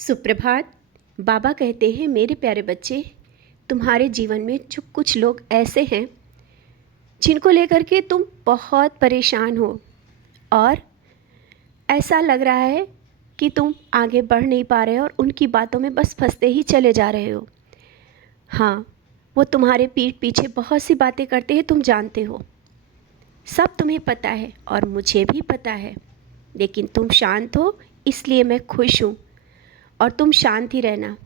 सुप्रभात। बाबा कहते हैं, मेरे प्यारे बच्चे, तुम्हारे जीवन में जो कुछ लोग ऐसे हैं जिनको लेकर के तुम बहुत परेशान हो और ऐसा लग रहा है कि तुम आगे बढ़ नहीं पा रहे हो और उनकी बातों में बस फंसते ही चले जा रहे हो। हाँ, वो तुम्हारे पीठ पीछे बहुत सी बातें करते हैं, तुम जानते हो, सब तुम्हें पता है और मुझे भी पता है। लेकिन तुम शांत हो, इसलिए मैं खुश हूँ। और तुम शांत ही रहना,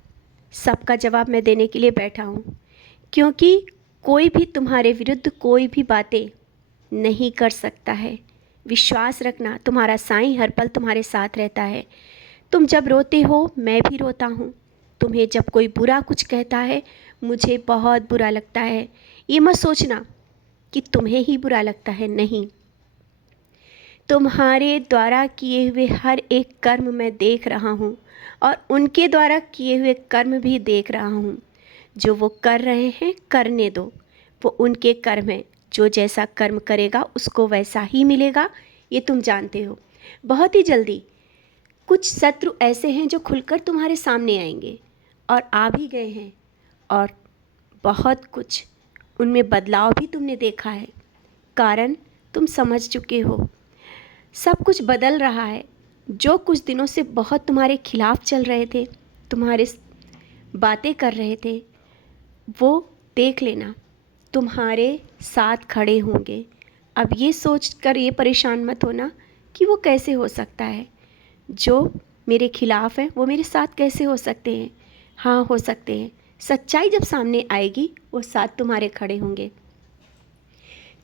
सबका जवाब मैं देने के लिए बैठा हूँ। क्योंकि कोई भी तुम्हारे विरुद्ध कोई भी बातें नहीं कर सकता है। विश्वास रखना, तुम्हारा साईं हर पल तुम्हारे साथ रहता है। तुम जब रोते हो मैं भी रोता हूँ। तुम्हें जब कोई बुरा कुछ कहता है मुझे बहुत बुरा लगता है। ये मत सोचना कि तुम्हें ही बुरा लगता है, नहीं, तुम्हारे द्वारा किए हुए हर एक कर्म मैं देख रहा हूँ और उनके द्वारा किए हुए कर्म भी देख रहा हूँ। जो वो कर रहे हैं करने दो, वो उनके कर्म हैं। जो जैसा कर्म करेगा उसको वैसा ही मिलेगा, ये तुम जानते हो। बहुत ही जल्दी कुछ शत्रु ऐसे हैं जो खुलकर तुम्हारे सामने आएंगे और आ भी गए हैं, और बहुत कुछ उनमें बदलाव भी तुमने देखा है। कारण तुम समझ चुके हो, सब कुछ बदल रहा है। जो कुछ दिनों से बहुत तुम्हारे खिलाफ चल रहे थे, तुम्हारे बातें कर रहे थे, वो देख लेना तुम्हारे साथ खड़े होंगे। अब ये सोच कर ये परेशान मत होना कि वो कैसे हो सकता है, जो मेरे खिलाफ हैं वो मेरे साथ कैसे हो सकते हैं। हाँ, हो सकते हैं। सच्चाई जब सामने आएगी वो साथ तुम्हारे खड़े होंगे।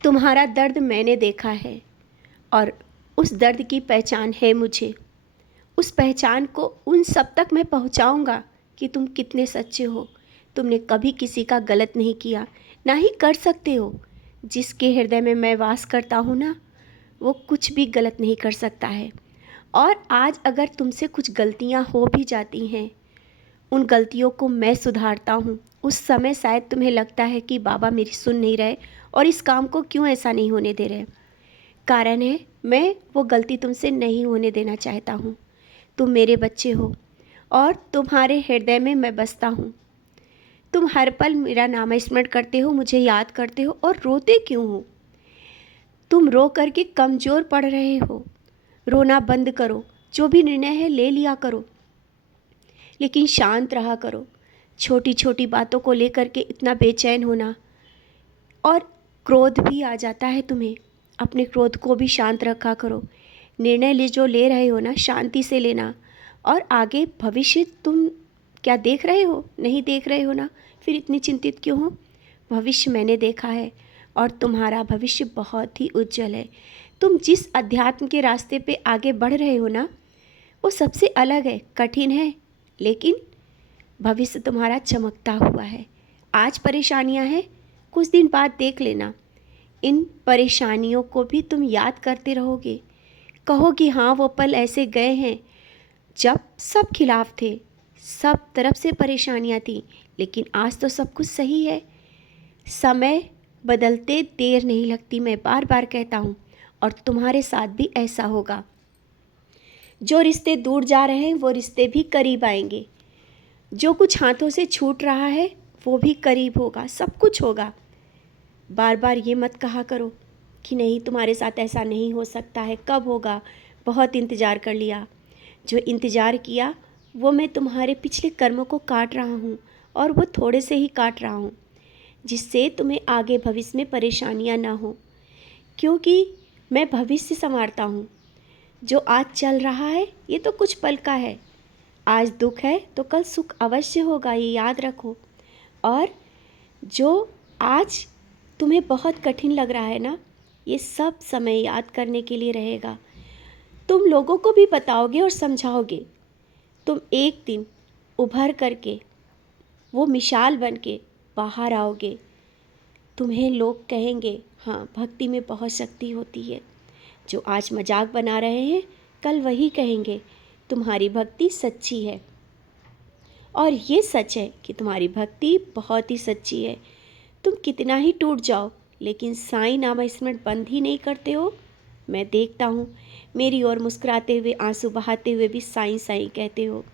तुम्हारा दर्द मैंने देखा है और उस दर्द की पहचान है मुझे। उस पहचान को उन सब तक मैं पहुंचाऊंगा कि तुम कितने सच्चे हो। तुमने कभी किसी का गलत नहीं किया, ना ही कर सकते हो। जिसके हृदय में मैं वास करता हूँ ना, वो कुछ भी गलत नहीं कर सकता है। और आज अगर तुमसे कुछ गलतियाँ हो भी जाती हैं, उन गलतियों को मैं सुधारता हूँ। उस समय शायद तुम्हें लगता है कि बाबा मेरी सुन नहीं रहे और इस काम को क्यों ऐसा नहीं होने दे रहे। कारण है, मैं वो गलती तुमसे नहीं होने देना चाहता हूँ। तुम मेरे बच्चे हो और तुम्हारे हृदय में मैं बसता हूँ। तुम हर पल मेरा नाम स्मरण करते हो, मुझे याद करते हो, और रोते क्यों हो? तुम रो करके कमज़ोर पड़ रहे हो। रोना बंद करो, जो भी निर्णय है ले लिया करो, लेकिन शांत रहा करो। छोटी छोटी बातों को लेकर के इतना बेचैन होना, और क्रोध भी आ जाता है तुम्हें, अपने क्रोध को भी शांत रखा करो। निर्णय जो ले रहे हो ना, शांति से लेना। और आगे भविष्य तुम क्या देख रहे हो? नहीं देख रहे हो ना, फिर इतनी चिंतित क्यों हो? भविष्य मैंने देखा है और तुम्हारा भविष्य बहुत ही उज्जवल है। तुम जिस अध्यात्म के रास्ते पे आगे बढ़ रहे हो ना, वो सबसे अलग है, कठिन है, लेकिन भविष्य तुम्हारा चमकता हुआ है। आज परेशानियां हैं, कुछ दिन बाद देख लेना, इन परेशानियों को भी तुम याद करते रहोगे। कहोगे हाँ, वो पल ऐसे गए हैं जब सब खिलाफ थे, सब तरफ से परेशानियां थी, लेकिन आज तो सब कुछ सही है। समय बदलते देर नहीं लगती, मैं बार बार कहता हूँ, और तुम्हारे साथ भी ऐसा होगा। जो रिश्ते दूर जा रहे हैं वो रिश्ते भी करीब आएंगे। जो कुछ हाथों से छूट रहा है वो भी करीब होगा, सब कुछ होगा। बार बार ये मत कहा करो कि नहीं, तुम्हारे साथ ऐसा नहीं हो सकता है, कब होगा, बहुत इंतज़ार कर लिया। जो इंतज़ार किया वो मैं तुम्हारे पिछले कर्मों को काट रहा हूँ, और वो थोड़े से ही काट रहा हूँ, जिससे तुम्हें आगे भविष्य में परेशानियाँ ना हो। क्योंकि मैं भविष्य संवारता हूँ। जो आज चल रहा है ये तो कुछ पल का है। आज दुख है तो कल सुख अवश्य होगा, ये याद रखो। और जो आज तुम्हें बहुत कठिन लग रहा है ना, ये सब समय याद करने के लिए रहेगा। तुम लोगों को भी बताओगे और समझाओगे। तुम एक दिन उभर करके वो मिसाल बन के बाहर आओगे। तुम्हें लोग कहेंगे हाँ, भक्ति में बहुत शक्ति होती है। जो आज मजाक बना रहे हैं, कल वही कहेंगे तुम्हारी भक्ति सच्ची है। और ये सच है कि तुम्हारी भक्ति बहुत ही सच्ची है। तुम कितना ही टूट जाओ, लेकिन साईं नाम स्मरण बंद ही नहीं करते हो। मैं देखता हूँ, मेरी ओर मुस्कुराते हुए, आंसू बहाते हुए भी साईं साईं कहते हो।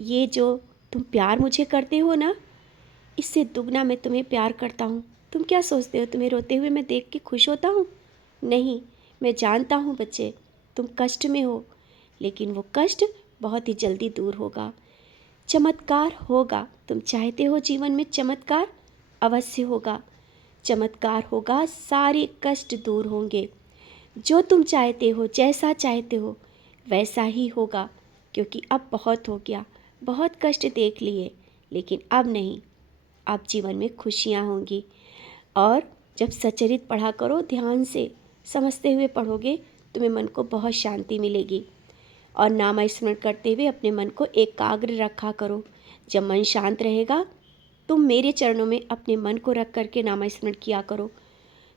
ये जो तुम प्यार मुझे करते हो ना, इससे दुगना मैं तुम्हें प्यार करता हूँ। तुम क्या सोचते हो तुम्हें रोते हुए मैं देख के खुश होता हूँ? नहीं, मैं जानता हूँ बच्चे, तुम कष्ट में हो, लेकिन वो कष्ट बहुत ही जल्दी दूर होगा। चमत्कार होगा। तुम चाहते हो जीवन में चमत्कार? अवश्य होगा। चमत्कार होगा, सारे कष्ट दूर होंगे। जो तुम चाहते हो, जैसा चाहते हो वैसा ही होगा, क्योंकि अब बहुत हो गया, बहुत कष्ट देख लिए, लेकिन अब नहीं। अब जीवन में खुशियाँ होंगी। और जब सचरित पढ़ा करो, ध्यान से समझते हुए पढ़ोगे, तुम्हें मन को बहुत शांति मिलेगी। और नाम स्मरण करते हुए अपने मन को एकाग्र रखा करो। जब मन शांत रहेगा, तुम मेरे चरणों में अपने मन को रख करके नाम स्मरण किया करो।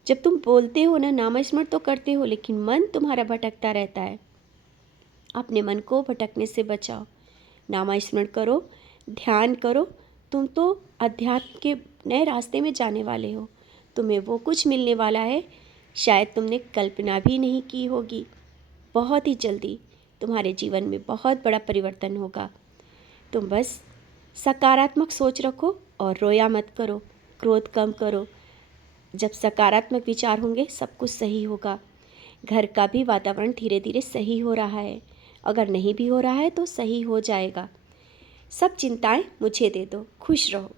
जब तुम बोलते हो ना, नाम स्मरण तो करते हो, लेकिन मन तुम्हारा भटकता रहता है। अपने मन को भटकने से बचाओ, नाम स्मरण करो, ध्यान करो। तुम तो अध्यात्म के नए रास्ते में जाने वाले हो। तुम्हें वो कुछ मिलने वाला है, शायद तुमने कल्पना भी नहीं की होगी। बहुत ही जल्दी तुम्हारे जीवन में बहुत बड़ा परिवर्तन होगा। तुम बस सकारात्मक सोच रखो और रोया मत करो, क्रोध कम करो। जब सकारात्मक विचार होंगे, सब कुछ सही होगा। घर का भी वातावरण धीरे धीरे सही हो रहा है। अगर नहीं भी हो रहा है तो सही हो जाएगा। सब चिंताएं मुझे दे दो, खुश रहो।